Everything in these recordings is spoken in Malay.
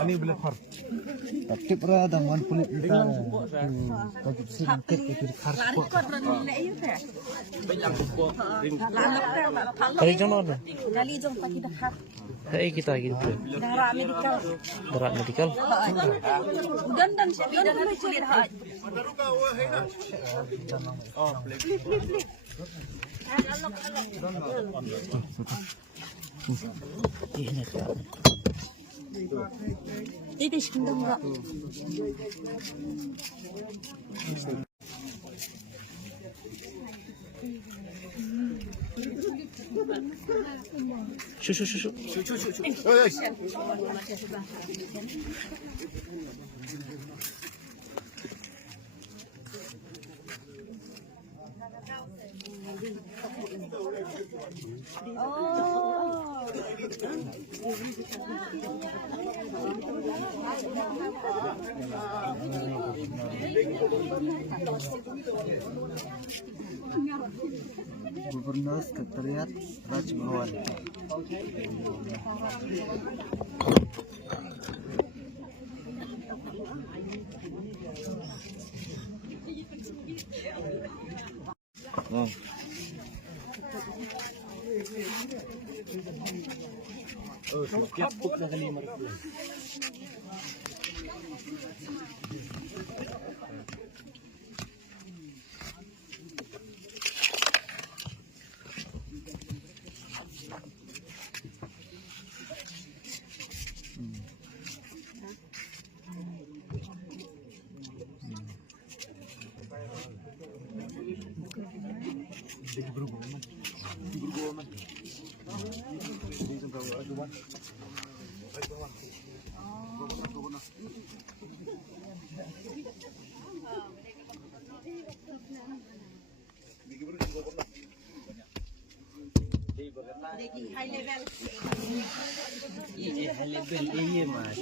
Ani bila khar. Tapi pernah dengan kulit kita. Kalau sedikit itu khar. Kali jono ada. Kali jom pagi dah khar. Hai kita gitu. Darah medical. Berat medikal. Dan jangan kulit haj. Oh, Ini sudah enggak. Shoo. Gubernur Sekretariat Rajbhawan. Siap na kalima. High level. High level ini mas.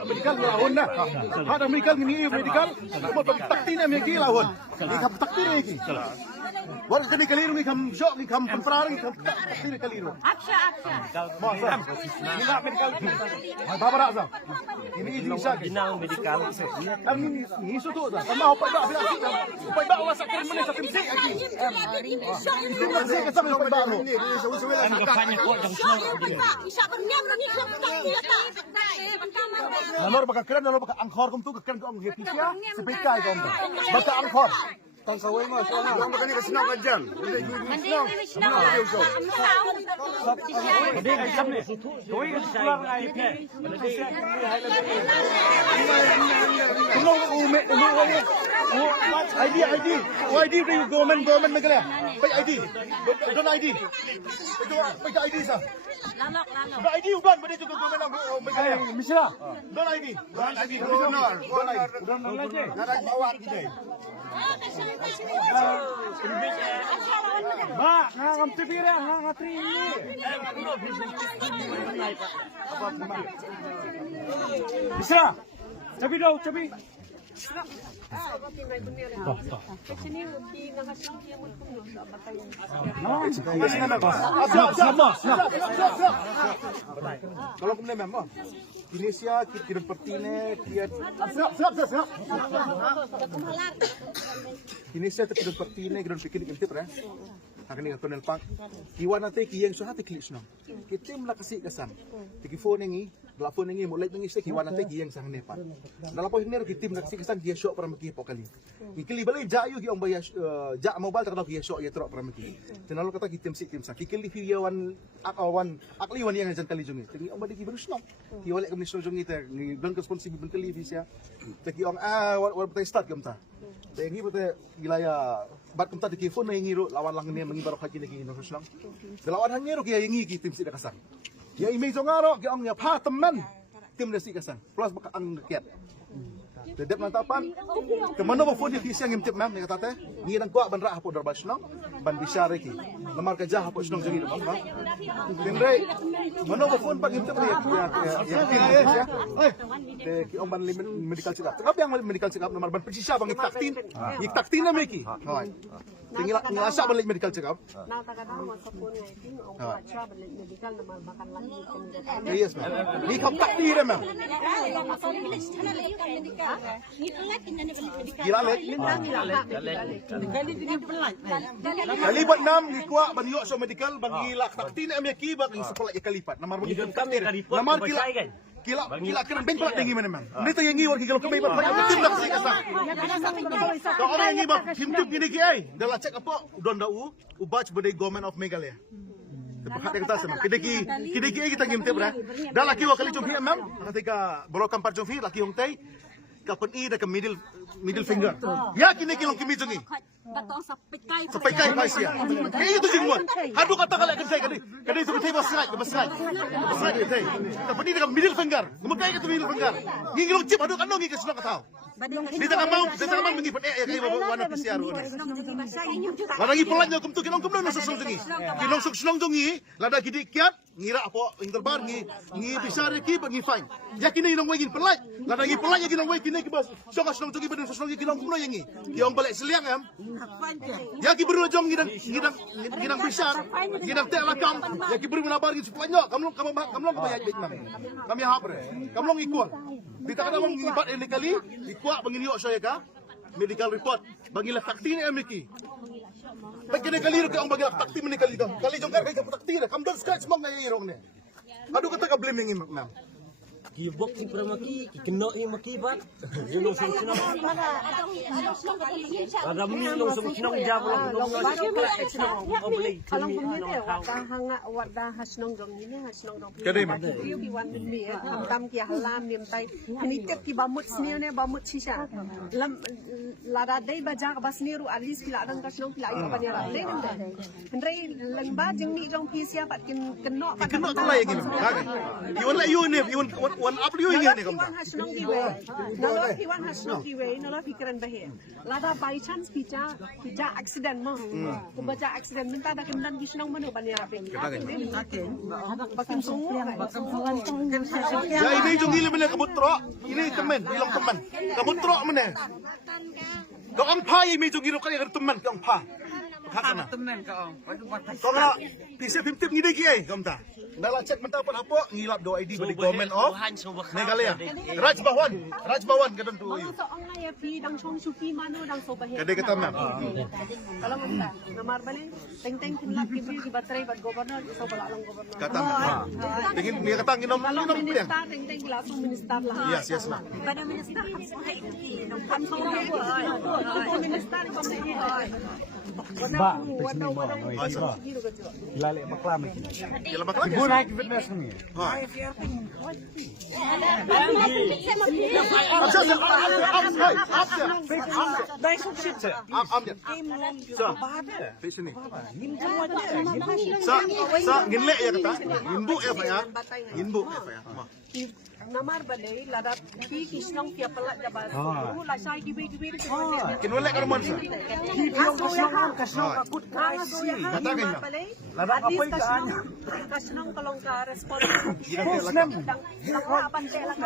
Medical lahun na. Ada medical ini medical. Taktina megi lahun. Ikam taktina megi. Wala kani kaliru ni kam shok ni kam temporary kam taktina kaliru. Aksha. Masa. Ini medical. Babara sa. Ini isa Ginang medical. Kami ni isu tu dah. Kami apa dak bila sik. Apa dak wasak kan mana sa timsi lagi. Timsi ka sa apa dak. Ano ka pa niya ko ang snow. Nalor baka keren nalor baka angkor kum tu keren kum hetisya sepikai kum. Baka angkor. Kang saway mo so na. Ang bakani kasinaw ka diyan. Hindi ay samne. Tuwi ka sa ay pe. Kuno ume ume. ID do you government megala. Pai ID. Don ID. Pai ID sa. Lalok. Ba ID uban bade juga government megala. Misra. Don ID. Don ID. Don lagi. Narag bawat gide. Ma, ngam tibira, ngatri ini. Misra. Cabi. Kalau kemudian memang Indonesia kita pertine dia siap. Indonesia kita pertine kita pikir intip ya. Akan ni Colonel Park. Kiwan nanti kiyang suha ti klik senang. Kita melakasi kesan. Tiki phone ni, telefon ni mulai nangis te kiwan nanti kiyang sang nepan. Dalam poin ni kita melakasi kesan dia syok para maki pokali. Kikili balik jayu ki ong bayar jak mobile tak tahu dia syok dia terok para maki. Tenalu kata kita mesti tim sa. Kikili fiyawan akli wan yang ajan kali jungi. Tiki ong badi ki baru senang. Ki walek kami senang jungi te ni dan responsible kali visia. Tiki ong war betai start gamta. Tengi betai gilaya bat kumta di phone na ingiro lawan lang ni mangi barok haji lagi no senang. Lawan hangiro ki ingi ki tim si kasan. Ya imei ngaro ki ong ya pa teman tim si kasan. Plus baka ang kiat. Dedep nantapan kemana ba phone di siang imtip mam ni kata teh ni nang kuat ban ra hapo darbal senang ban bisyare ki. Lamar ka jah hapo senang jeri mam. Timrei mana ba phone pag imtip ya. Ki ong ban medical check up. Tapi yang medical check up nomor ban persisya bang taktin na meki. Hoy. Tinggal ngasa balik medical check up. Nah, kadang-kadang masa pun itu orang tua balik medical nomor makan lagi. Yes, ma'am. Ni kam takdir ma'am. Kira lek. Kali buat 6 ni kuat ban yok so medical bagi lak taktin am yaki bagi sekolah ya kalipat. Nomor bagi takdir. Nomor kila kena bank pula tinggi mana man. Ni tu yang ngi warki kalau kami berapa tim dak sih kasar. Kau orang yang ngi bab himtup gini ki ai. Dah cek apa udon dau ubach bedai government of Meghalaya. Tepat yang kita sama. Kidiki kita ngimtip dah. Dah laki wa kali jumpi mam. Ketika bolokan par jumpi laki hong tai. Kapan i dah ke middle finger. Ya kini kilong kimi jungi. Sampai kai paisia. Itu jingmuan. Hadu kata kalau kedai kedai itu kedai basrai. Basrai kedai. Tapi ini dengan middle finger. Kemudian itu middle finger. Gigi lo chip hadu kan ngi kesuna katau. Di tengah mau mengi pen ya kai wana PCR. Lagi pelan kum tu kilong kumno nasa sungi. Kilong sunong jungi lada gidi kiat ngira apa interbar ngi besar ki bagi fine. Ya kini nong wagin pelan. Lada ngi pelan ya kinong wagin kini ki bas. Sunong sunong jungi beden sunong kilong kumno yangi. Kiong balik seliang am. Ya ki beru jong gidang besar, gidang tek lakam, ya ki beru menabar gitu sepanjang. Kamu kebayang baik mam. Kami habre. Kamu ikut. Kita kada wong ngibat ini kali, ikuat bangini yok saya ka. Medical report bangilah takti ni amiki. Baik kali ke ong bagilah takti ni kali dah. Kali jong kar kai takti dah. Kamu dah scratch mong ngai irong ni. Aduh kata ka blame ngi mam. Kibok si Pramaki, kikino yung makibat. Yung sungsunong. Ada minong sungsunong jabo lang nung Kalau begini wadah hasnong dong ini hasnong dong. Kadai mam. Yung iwan ni tam ki halam nim tai. Nitep ki bamut sini ne bamut sisa. Lam lada dai baja ka basniru alis ki ladang kasnong ki layu pan ya dai nem. Hendrai lengba jeng ni dong pi sia pat keno pat. Kena tu lah yang ini. Iwan lah you ni, iwan up you ini ni kamu. Iwan hasnong ki we. Nalo iwan hasnong ki we, nalo pikiran bahaya. Lada by chance kita accident mah. Kubaca accident minta ada kendan kisnong mana pan ya pin. Bakin sungu. Ya ini jong ini mana kabutro. Ini teman, bilang teman. Kabutro mana? Kau ang pa ini jong ini kan yang teman kau ang pa. Hakana. Kau nak pisah tim ngide kiai kau tak? Dalam cek mentah apa ngilap do ID balik government of Meghalaya. Raj Bawan kadang tu. Soong na ya pi dang chong suki mano dang so bahaya. Kadai kata mam. Kalau mungkin namar balik teng kimlat kibri ki batray bad governor so balalong governor. Kata mam. Tingin dia kata nginom Kalau dia. minister teng langsung minister lah. Yes lah. Pada minister Minister ko ni. Lale maklam iki. Kila bakal. Ibu naik fitness ni. Namar balay ladat pi kisnong pia pala jabal. La sai kibi Kinwala ka naman sa. Kasnong akut ka si. Katagan niya. Ladak apa ikan? Kasnong kalong ka respond. Ginagawa lang. Dang apan lang.